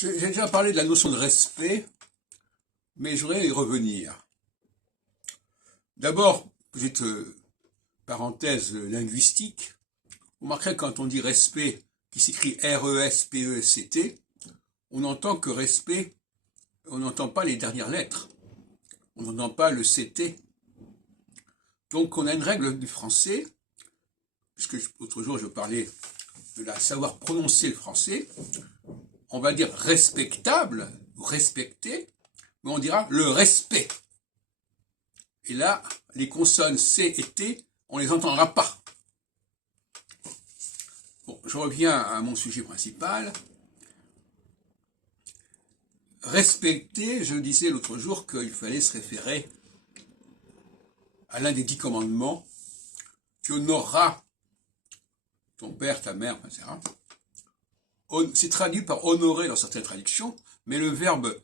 J'ai déjà parlé de la notion de respect, mais je voudrais y revenir. D'abord, petite parenthèse linguistique, vous remarquerez que quand on dit respect, qui s'écrit R-E-S-P-E-C-T, on entend que respect, on n'entend pas les dernières lettres, on n'entend pas le CT. Donc on a une règle du français, puisque l'autre jour je parlais de la savoir prononcer le français, on va dire respectable, ou respecté, mais on dira le respect. Et là, les consonnes C et T, on les entendra pas. Bon, je reviens à mon sujet principal. Respecter, je disais l'autre jour qu'il fallait se référer à l'un des 10 commandements. Tu honoreras ton père, ta mère, etc. C'est traduit par honorer dans certaines traductions, mais le verbe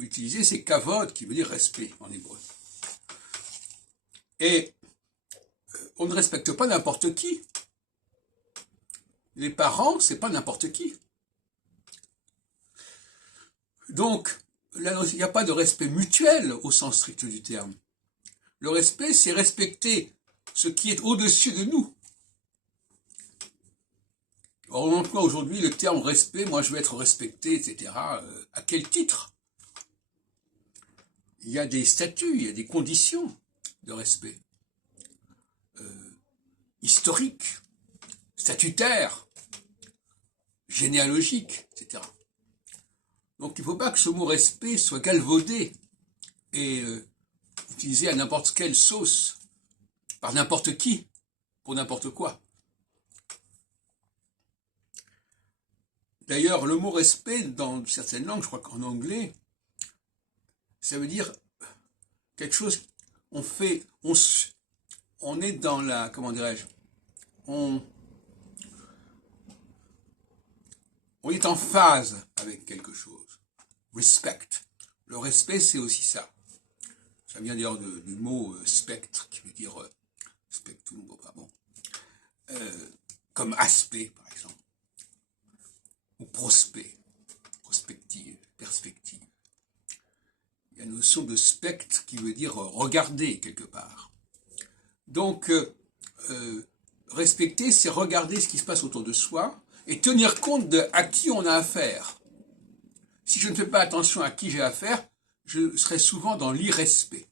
utilisé, c'est kavod, qui veut dire respect en hébreu. Et on ne respecte pas n'importe qui. Les parents, c'est pas n'importe qui. Donc, là, il n'y a pas de respect mutuel au sens strict du terme. Le respect, c'est respecter ce qui est au-dessus de nous. Or, on emploie aujourd'hui le terme respect, moi je veux être respecté, etc. À quel titre? Il y a des statuts, il y a des conditions de respect. Historiques, statutaires, généalogiques, etc. Donc il ne faut pas que ce mot respect soit galvaudé et utilisé à n'importe quelle sauce, par n'importe qui, pour n'importe quoi. D'ailleurs, le mot respect, dans certaines langues, je crois qu'en anglais, ça veut dire quelque chose, on est dans la, comment dirais-je, on est en phase avec quelque chose. Respect. Le respect, c'est aussi ça. Ça vient d'ailleurs du mot spectre, qui veut dire spectrum, bon. Comme aspect, par exemple. Ou prospect, prospective, perspective. Il y a une notion de spectre qui veut dire regarder quelque part. Donc, respecter, c'est regarder ce qui se passe autour de soi et tenir compte de à qui on a affaire. Si je ne fais pas attention à qui j'ai affaire, je serai souvent dans l'irrespect.